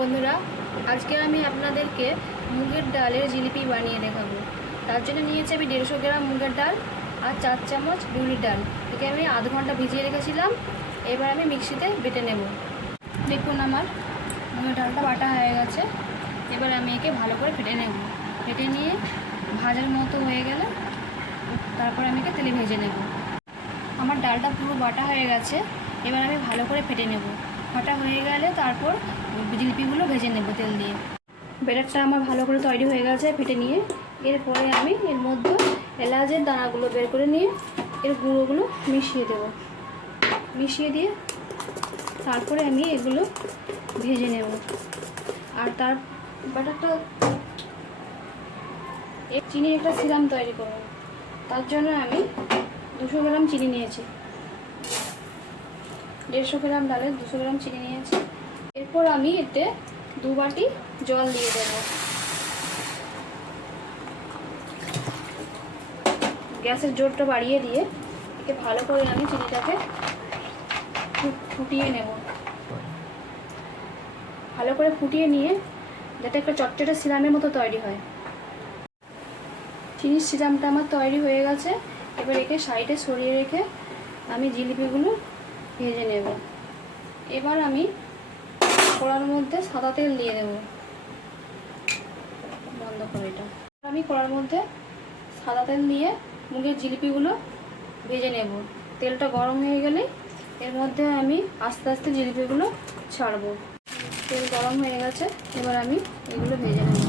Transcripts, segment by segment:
বন্ধুরা, আজকে আমি আপনাদেরকে মুগের ডালের জিলিপি বানিয়ে দেখাবো। তার জন্য নিয়েছি আমি দেড়শো গ্রাম মুগের ডাল আর চার চামচ বিউলির ডাল। একে আমি আধ ঘণ্টা ভিজিয়ে রেখেছিলাম, এবার আমি মিক্সিতে বেটে নেব। দেখুন আমার মুগের ডালটা বাটা হয়ে গেছে, এবার আমি একে ভালো করে ফেটে নেব। ফেটে নিয়ে ভাজার মতো হয়ে গেলে তারপর আমি একে তেলে ভেজে নেব। আমার ডালটা পুরো বাটা হয়ে গেছে, এবার আমি ভালো করে ফেটে নেব। ফাটা হয়ে গেলে তারপর জিলিপিগুলো ভেজে নেব তেল দিয়ে। ব্যাটারটা আমার ভালো করে তৈরি হয়ে গেছে ফেটে নিয়ে। এরপরে আমি এর মধ্যে এলাচের দানাগুলো বের করে নিয়ে এর গুঁড়োগুলো মিশিয়ে দেব। মিশিয়ে দিয়ে তারপরে আমি এগুলো ভেজে নেব। আর তার ব্যাটারটা চিনির একটা সিরাম তৈরি করব। তার জন্য আমি দুশো গ্রাম চিনি নিয়েছি। দেড়শো গ্রাম ডালে দুশো গ্রাম চিনি নিয়েছি। এরপর আমি এতে দু বাটি জল দিয়ে দেব। গ্যাসের জোরটা বাড়িয়ে দিয়ে একে ভালো করে আমি চিনিটাকে ফুটিয়ে নেব। ভালো করে ফুটিয়ে নিয়ে যাতে একটা চটচটে সিরামের মতো তৈরি হয়। চিনির সিরামটা আমার তৈরি হয়ে গেছে। এবার একে সাইডে সরিয়ে রেখে আমি জিলিপিগুলো ভেজে নেব। এবার আমি কড়ার মধ্যে সাদা তেল দিয়ে দেব। বন্ধ করে এটা। আমি কড়ার মধ্যে সাদা তেল দিয়ে মুগের জিলিপিগুলো ভেজে নেব। তেলটা গরম হয়ে গেলে এর মধ্যে আমি আস্তে আস্তে জিলিপিগুলো ছাড়বো। তেল গরম হয়ে গেছে, এবার আমি এগুলো ভেজে নেব।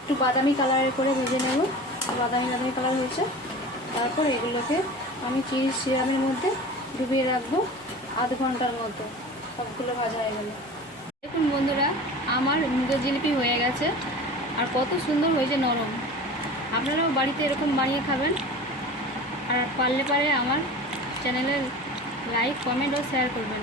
একটু বাদামি কালারের করে ভেজে নেব। বাদামি বাদামি কালার হয়েছে। তারপর এগুলোকে আমি চিজ সিরামের মধ্যে ডুবিয়ে রাখব। আধ ঘণ্টার মতো সবগুলো ভাজা হয়ে গেলে। দেখুন বন্ধুরা, আমার মুগের জিলিপি হয়ে গেছে আর কত সুন্দর হয়েছে নরম। আপনারাও বাড়িতে এরকম বানিয়ে খাবেন আর পারলে পারে আমার চ্যানেলের লাইক, কমেন্ট ও শেয়ার করবেন।